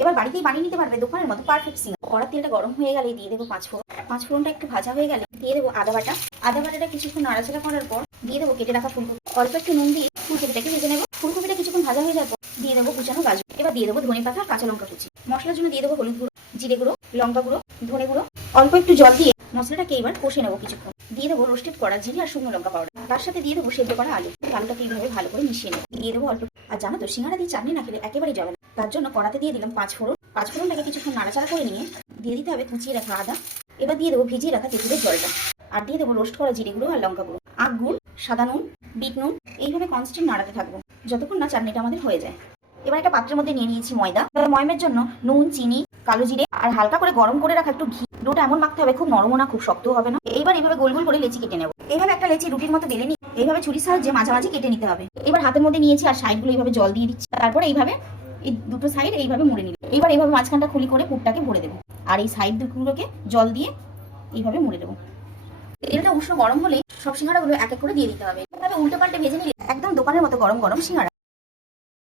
এবার বাড়িতেই বানিয়ে নিতে পারবে দোকানের মতো পারফেক্ট সিঙ্গারা। কড়ার তেলটা গরম হয়ে গেলে দিয়ে দেবো পাঁচফোড়ন। পাঁচফোড়নটা একটু ভাজা হয়ে গেলে দিয়ে দেবো আদা বাটা। আদা বাটাটা কিছুক্ষণ নাড়াচাড়া করার পর দিয়ে দেবো কেটে রাখা ফুলকপি। অল্প একটু নুন দিয়ে ফুলকপিটাকে ভেজে নেবো। ফুলকপিটা কিছুক্ষণ ভাজা হয়ে যাওয়ার পর দিয়ে দেবো কুচানো গাজর। এবার দিয়ে দেবো ধনে পাতা, কাঁচা লঙ্কা কুচি। মশলার জন্য দিয়ে দেবো হলুদ গুঁড়ো, জিরে গুঁড়ো, লঙ্কা গুঁড়ো, ধনে গুঁড়ো। অল্প একটু জল দিয়ে মশলাটাকে এবার কষে নেবো কিছুক্ষণ। দিয়ে দেবো রোস্টেড করা জিরে আর শুকনো লঙ্কা পাউডার। তার সাথে দিয়ে দেবো সেদ্ধ করা আলু। আলুটাকে এইভাবে ভালো করে মিশিয়ে নেবো। দিয়ে দেবো অল্প। আর জানো তো সিঙ্গারা দিয়ে চাটনি না খেলে একেবারেই যাবে না। তার জন্য কড়াতে দিয়ে দিলাম পাঁচফোড়ন। পাঁচফোড়নটাকে কিছুক্ষণ নাড়াচাড়া করে নিয়ে দিয়ে দিতে হবে কুচিয়ে রাখা আদা। এবার দিয়ে দেবো ভিজিয়ে রাখা তেঁতুলের জলটা। আর দিয়ে দেবো রোস্ট করা জিরে গুঁড়ো আর লঙ্কা গুঁড়ো, আখ গুড়, সাদা নুন, বিট নুন। এইভাবে কনস্ট্যান্ট নাড়াতে থাকবো যতক্ষণ না চাটনিটা আমাদের হয়ে যায়। এবার একটা পাত্রের মধ্যে নিয়ে নিয়েছি ময়দা। ময়মের জন্য নুন, চিনি, কালো জিরে আর হালকা করে গরম করে রাখা একটু ঘি। ডোটা এমন মাখতে হবে খুব নরম না খুব শক্ত হবে না। এইবার এইভাবে গোল গোল করে লেচি কেটে নেবো। এইভাবে একটা লেচি রুটির মতো বেলে নিয়ে এইভাবে ছুরির সাহায্যে মাঝামাঝি কেটে নিতে হবে। এবার হাতের মধ্যে নিয়েছি আর সাইডগুলো এইভাবে জল দিয়ে দিচ্ছি। তারপরে এইভাবে এই দুটো সাইড এইভাবে মুড়ে নিবে। এবার এইভাবে মাঝখানটা খুলি করে পুরটাকে ভরে দেবো। আর এই সাইড দুটোকে জল দিয়ে এইভাবে মুড়ে দেবো। তেলটা উষ্ণ গরম হলে সব সিঙ্গারাগুলো এক এক করে দিয়ে দিতে হবে। এভাবে উল্টে পাল্টে ভেজে নিলে একদম দোকানের মতো গরম গরম সিঙ্গারা।